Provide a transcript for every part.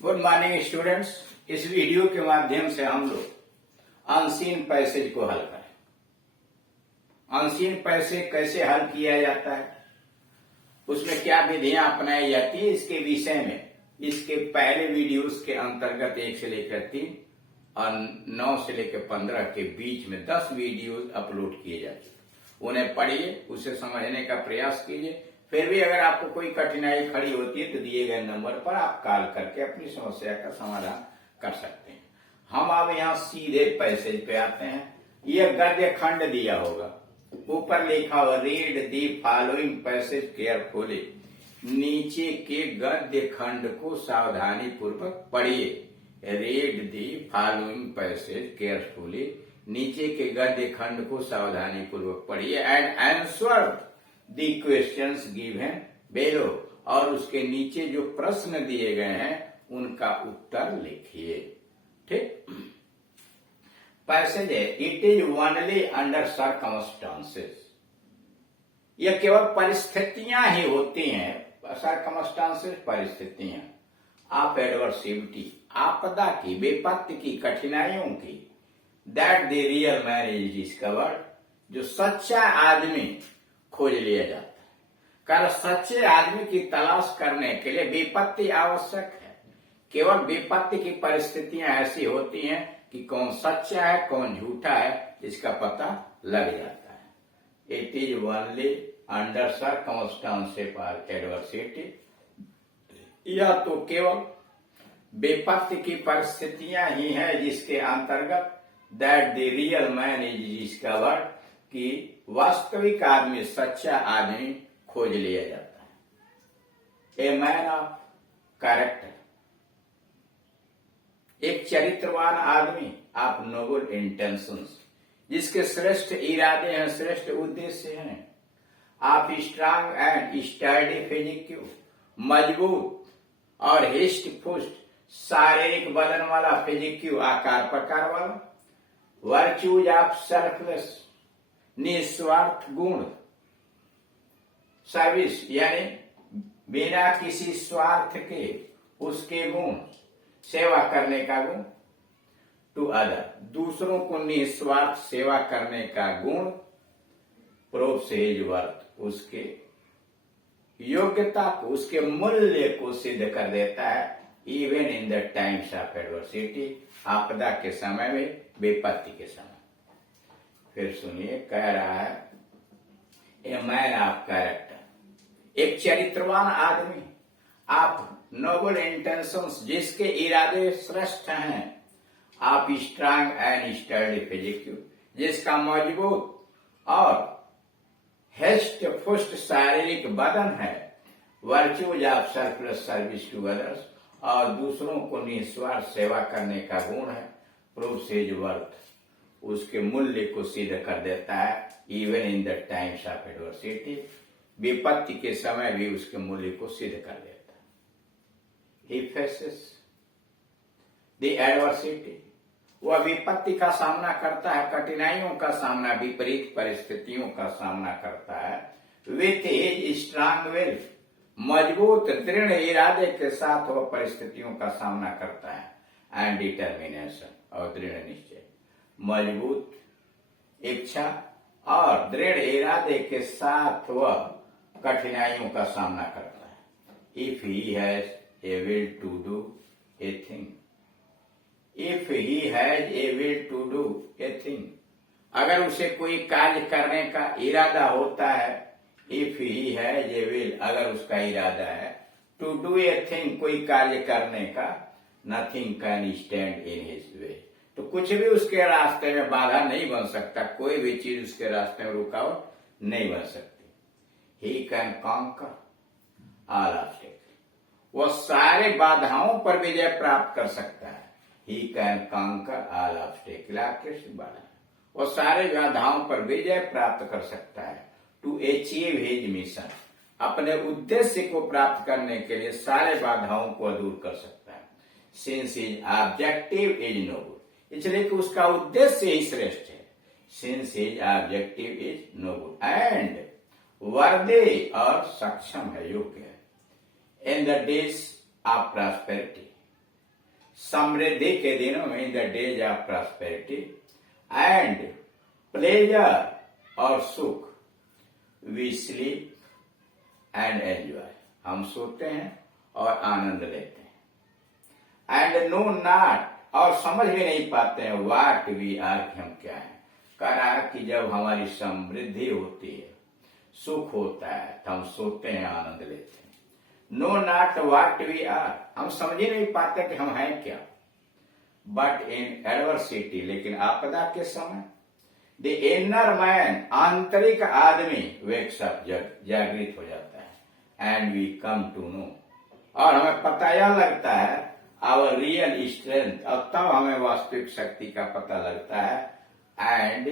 Good morning students. इस video के माध्यम से हम लोग अनसीन पैसेज को हल करें। अनसीन पैसेज कैसे हल किया जाता है, उसमें क्या विधियां अपनाई जाती है, इसके विषय में इसके पहले वीडियोस के अंतर्गत 1 से लेकर 3 और 9 से लेकर 15 के बीच में 10 वीडियोस अपलोड किए जाते हैं। उन्हें पढ़िए, उसे समझने का प्रयास कीजिए। फिर भी अगर आपको कोई कठिनाई खड़ी होती है तो दिए गए नंबर पर आप कॉल करके अपनी समस्या का समाधान कर सकते हैं। हम अब यहाँ सीधे पैसेज पे आते हैं। यह गद्य खंड दिया होगा, ऊपर लिखा हुआ read the following passage carefully. नीचे के गद्य खंड को सावधानी पूर्वक पढ़िए। Read the following passage carefully. नीचे के गद्य खंड को सावधानी पूर्वक पढ़िए and answer the questions given below. और उसके नीचे जो प्रश्न दिए गए हैं उनका उत्तर लिखिए। ठीक, पैसेज है it is only under circumstances. यह केवल परिस्थितियां ही होती हैं। सर्कमस्टांसेस परिस्थितियां ऑफ एडवर्सिटी, आपदा की, विपत्ति की, कठिनाइयों की। That the real man is discovered, जो सच्चा आदमी खोज लिया जाता है। कारण सच्चे आदमी की तलाश करने के लिए विपत्ति आवश्यक है। केवल विपत्ति की परिस्थितियां ऐसी होती हैं कि कौन सच्चा है कौन झूठा है इसका पता लग जाता है। It is only under circumstances of adversity, या तो केवल विपत्ति की परिस्थितियां ही हैं जिसके अंतर्गत that the real man is discovered, कि वास्तविक आदमी, सच्चा आदमी खोज लिया जाता है। ए मैन ऑफ कैरेक्टर, एक चरित्रवान आदमी ऑफ नोबल इंटेंशंस, जिसके श्रेष्ठ इरादे हैं, श्रेष्ठ उद्देश्य हैं। ऑफ स्ट्रांग एंड स्टर्डी फिजिक्यू, मजबूत और हिष्ट पुष्ट शारीरिक बदन वाला, फिजिक्यू आकार प्रकार वाला। वर्च्यूज ऑफ सेल्फलेस, निस्वार्थ गुण। सर्विस यानी बिना किसी स्वार्थ के उसके गुण, सेवा करने का गुण। टू अदर, दूसरों को निस्वार्थ सेवा करने का गुण। प्रूव्स हिज वर्थ, उसके योग्यता को, उसके मूल्य को सिद्ध कर देता है। Even in the times of adversity, आपदा के समय में, विपत्ति के समय। फिर सुनिए, कह रहा है ए मैन ऑफ कैरेक्टर, एक चरित्रवान आदमी। आप नोबल इंटेंशंस, जिसके इरादे श्रेष्ठ हैं। आप स्ट्रांग एंड स्टर्डी फिजिक्यू, जिसका मजबूत और हेस्ट पुष्ट शारीरिक बदन है। Virtues of selfless service to others, और दूसरों को निस्वार्थ सेवा करने का गुण है। प्रूव्स हिज वर्थ, उसके मूल्य को सिद्ध कर देता है। Even in the times of adversity, विपत्ति के समय भी उसके मूल्य को सिद्ध कर देता है। ही फेसेस द एडवर्सिटी, वह विपत्ति का सामना करता है, कठिनाइयों का सामना, विपरीत परिस्थितियों का सामना करता है। विथ हिज स्ट्रांग विल, मजबूत दृढ़ इरादे के साथ वह परिस्थितियों का सामना करता है। एंड डिटर्मिनेशन, और दृढ़ निश्चय। मजबूत इच्छा और दृढ़ इरादे के साथ वह कठिनाइयों का सामना करता है। If he has a will to do a thing, if he has a will to do a thing, अगर उसे कोई कार्य करने का इरादा होता है। If he has a will, अगर उसका इरादा है। टू डू ए थिंग, कोई कार्य करने का। Nothing can stand in his way, तो कुछ भी उसके रास्ते में बाधा नहीं बन सकता, कोई भी चीज उसके रास्ते में रुकावट नहीं बन सकती। He can conquer all obstacle, वह सारे बाधाओं पर विजय प्राप्त कर सकता है। He can conquer all obstacle, बाधा, वह सारे बाधाओं पर विजय प्राप्त कर सकता है। टू अचीव हिज मिशन, अपने उद्देश्य को प्राप्त करने के लिए सारे बाधाओं को दूर कर सकता है। Since his objective is noble, इसलिए कि उसका उद्देश्य ही श्रेष्ठ है। Since his objective is noble and worthy, और सक्षम है, योग्य है। In the days of prosperity, समृद्धि के दिनों में, in the days of prosperity and pleasure और सुख, वी स्लीप एंड एंजॉय, हम सोते हैं और आनंद लेते हैं। एंड नो नॉट, और समझ भी नहीं पाते हैं व्हाट वी आर, कि हम क्या हैं। कह रहा है कि जब हमारी समृद्धि होती है, सुख होता है, तो हम सोते हैं, आनंद लेते हैं। Know not what we are, हम समझ ही नहीं पाते कि हम हैं क्या। बट इन एडवर्सिटी, लेकिन आपदा के समय, द इनर मैन, आंतरिक आदमी, वेक्स अप, जागृत हो जाता है। And we come to know, और हमें पता यह लगता है आवर रियल स्ट्रेंथ, और तब हमें वास्तविक शक्ति का पता लगता है। एंड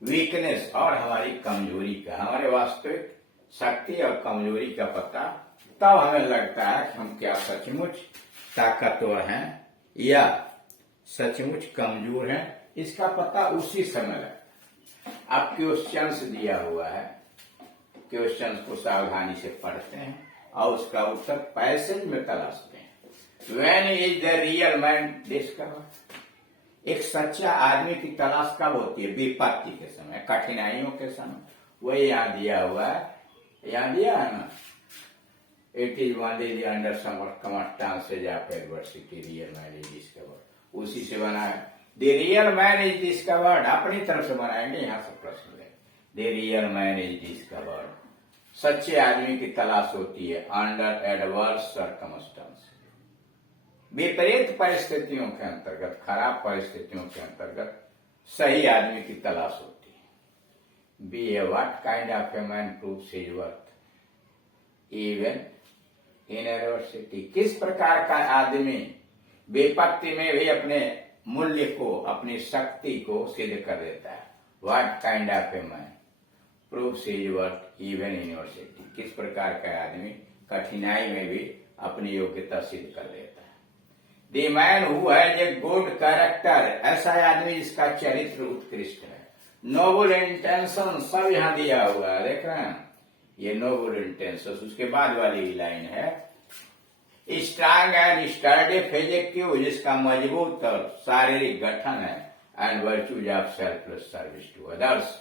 वीकनेस, और हमारी कमजोरी का, हमारे वास्तविक शक्ति और कमजोरी का पता तब हमें लगता है कि हम क्या सचमुच ताकतवर हैं या सचमुच कमजोर हैं। इसका पता उसी समय लगता है। अब क्वेश्चंस दिया हुआ है, क्वेश्चंस को सावधानी से पढ़ते हैं और उसका उत्तर पैसेज में तलाशते हैं। When is the real man discovered, एक सच्चा आदमी की तलाश कब होती है? विपत्ति के समय, कठिनाइयों के समय। वही यहाँ दिया हुआ है, यहाँ दिया है ना, it is only under circumstances of adversity real man is discovered, उसी से बना है। The real man is discovered, अपनी तरफ से बनाएंगे, यहाँ से प्रश्न है। The real man is discovered, सच्चे आदमी की तलाश होती है अंडर एडवर्स सर्कमस्टांस, विपरीत परिस्थितियों के अंतर्गत, खराब परिस्थितियों के अंतर्गत सही आदमी की तलाश होती है। B a what kind of a man proves his worth even in adversity, किस प्रकार का आदमी विपत्ति में भी अपने मूल्य को, अपनी शक्ति को सिद्ध कर देता है। What kind of a man proves his worth even in adversity, किस प्रकार का आदमी कठिनाई में भी अपनी योग्यता सिद्ध कर देता है। The man who has a good character, ऐसा आदमी जिसका चरित्र उत्कृष्ट है। नोबल इंटेंशन, सब यहां दिया हुआ है, देख रहे हैं, ये नोबल इंटेंशन। उसके बाद वाली लाइन है स्ट्रांग एंड स्टर्डी फिजिक्यू, जिसका मजबूत और शारीरिक गठन है। And virtues of selfless service to others,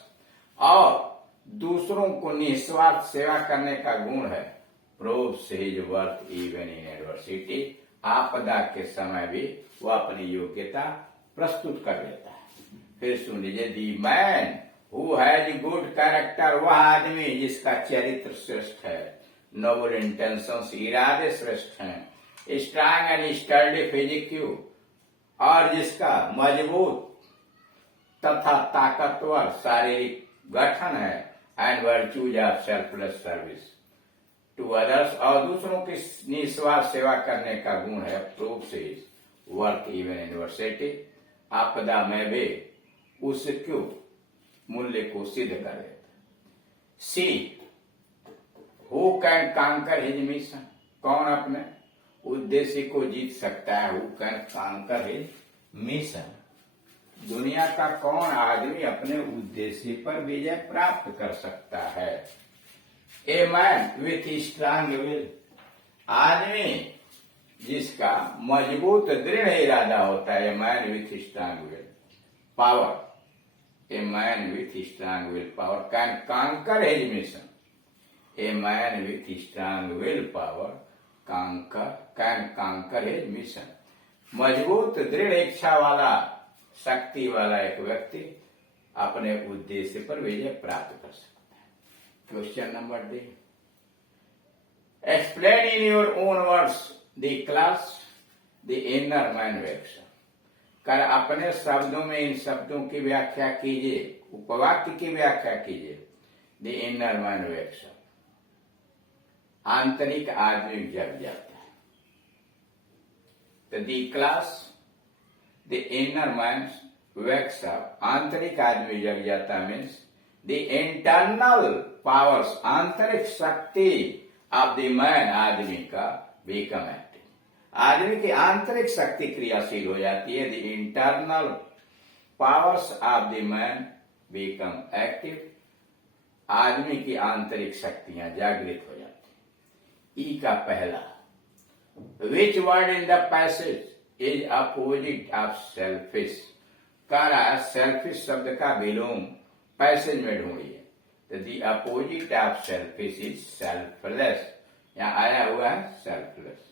और दूसरों को निस्वार्थ सेवा करने का गुण है। Proves his worth even in adversity, आपदा के समय भी वह अपनी योग्यता प्रस्तुत कर लेता है। फिर सुन लीजिए, the man who has good character, वह आदमी जिसका चरित्र श्रेष्ठ है। नोबल इंटेंशंस, इरादे श्रेष्ठ हैं। स्ट्रांग एंड स्टर्डी फिजिक्यू, और जिसका मजबूत तथा ताकतवर शारीरिक गठन है। And virtues of selfless service to others, और दूसरों की निस्वार्थ सेवा करने का गुण है। Proves his worth even in adversity, आपदा में भी उसके मूल्य को सिद्ध कर देता। C who can conquer his mission, कौन अपने उद्देश्य को जीत सकता है। Who can conquer his mission, दुनिया का कौन आदमी अपने उद्देश्य पर विजय प्राप्त कर सकता है। A man with strong will, आदमी जिसका मजबूत दृढ़ इरादा होता है। A man with strong will power, a man with strong will power can conquer his mission. A man with strong will power can conquer his mission, मजबूत दृढ़ इच्छा वाला, शक्ति वाला एक व्यक्ति अपने उद्देश्य पर विजय प्राप्त कर सकता है। Question number D, explain in your own words the class the inner man wakes, कर अपने शब्दों में इन शब्दों की व्याख्या कीजिए, उपवाक्य की व्याख्या कीजिए। द इनर मैन वेक्स, आंतरिक आदमी जग जाता है। तो the class the inner man wakes up, आंतरिक आदमी जग जाता मीन्स द इंटरनल पावर्स, आंतरिक शक्ति ऑफ द मैन, आदमी का बिकम एक्टिव, आदमी की आंतरिक शक्ति क्रियाशील हो जाती है। The internal powers of the man become active, आदमी की आंतरिक शक्तियां जागृत हो जाती है। ई का पहला विच word in the passage is opposite of selfish. कह रहा है सेल्फिश शब्द का विलोम पैसेज में ढूंढिए। तो the opposite of selfish is selfless. यहां आया हुआ है selfless.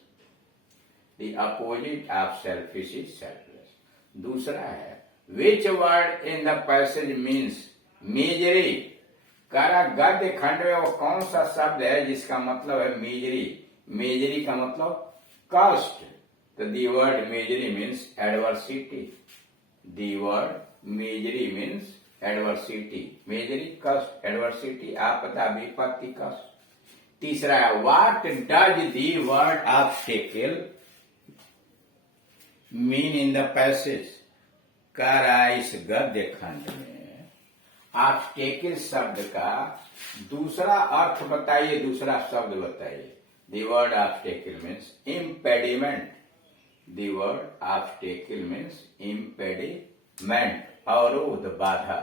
The opposite of selfish is selfless. दूसरा है which word in the passage means misery. कह गद्य खंड में वो कौन सा शब्द है जिसका मतलब है मीजरी। मीजरी का मतलब कष्ट। तो the word misery means adversity. The word misery means adversity. Misery कष्ट, एडवर्सिटी आपदा, विपत्ति, कष्ट। तीसरा है what does the word obstacle mean in the passage. कह रहा है इस गद्य खंड में ऑब्स्टेकल शब्द का दूसरा अर्थ बताइए, दूसरा शब्द बताइए। The word obstacle means impediment. The word obstacle means impediment, अवरोध, बाधा।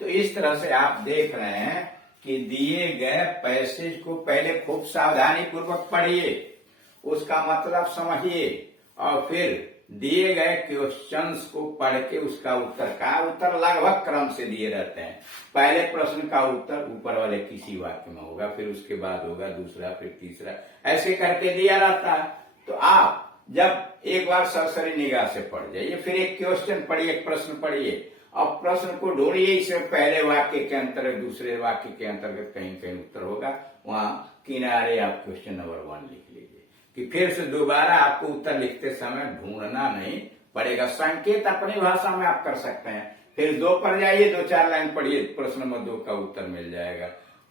तो इस तरह से आप देख रहे हैं कि दिए गए पैसेज को पहले खूब सावधानी पूर्वक पढ़िए, उसका मतलब समझिए और फिर दिए गए क्वेश्चंस को पढ़ के उसका उत्तर का उत्तर लगभग क्रम से दिए रहते हैं। पहले प्रश्न का उत्तर ऊपर वाले किसी वाक्य में होगा, फिर उसके बाद होगा दूसरा, फिर तीसरा, ऐसे करके दिया रहता है। तो आप जब एक बार सरसरी निगाह से पढ़ जाइए, फिर एक क्वेश्चन पढ़िए, एक प्रश्न पढ़िए और प्रश्न को ढूंढिए। इसमें पहले वाक्य के अंतर्गत, दूसरे वाक्य के अंतर्गत कहीं कहीं उत्तर होगा, वहां किनारे आप क्वेश्चन नंबर 1 लिख लीजिए कि फिर से दोबारा आपको उत्तर लिखते समय ढूंढना नहीं पड़ेगा। संकेत अपनी भाषा में आप कर सकते हैं। फिर 2 पर जाइए, 2-4 लाइन पढ़िए, प्रश्न नंबर 2 का उत्तर मिल जाएगा।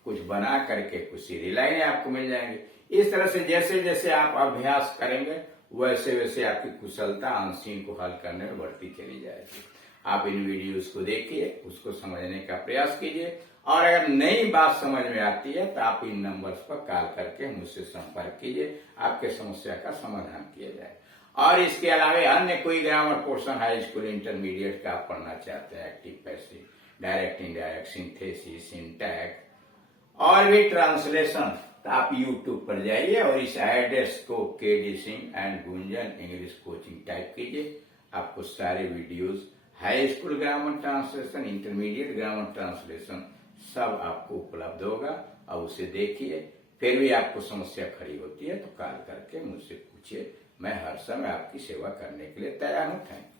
कुछ बना करके कुछ सीधी लाइनें आपको मिल जाएंगी। इस तरह से जैसे जैसे आप अभ्यास करेंगे वैसे वैसे आपकी कुशलता अनसीन को हल करने में बढ़ती चली जाएगी। आप इन वीडियोस को देखिए, उसको समझने का प्रयास कीजिए और अगर नई बात समझ में आती है तो आप इन नंबर्स पर कॉल करके मुझसे संपर्क कीजिए, आपके समस्या का समाधान किया जाए। और इसके अलावा अन्य कोई grammar portion high school intermediate का आप पढ़ना चाहते हैं, active passive, direct indirect, synthesis, syntax और भी ट्रांसलेशन, तो आप YouTube पर जाइए और इस एड्रेस को KD Singh and Gunjan English coaching type कीजिए। आपको सारे videos high school grammar translation, intermediate grammar translation सब आपको उपलब्ध होगा और उसे देखिए। फिर भी आपको समस्या खड़ी होती है तो कॉल करके मुझसे पूछिए, मैं हर समय आपकी सेवा करने के लिए तैयार हूं। Thank you.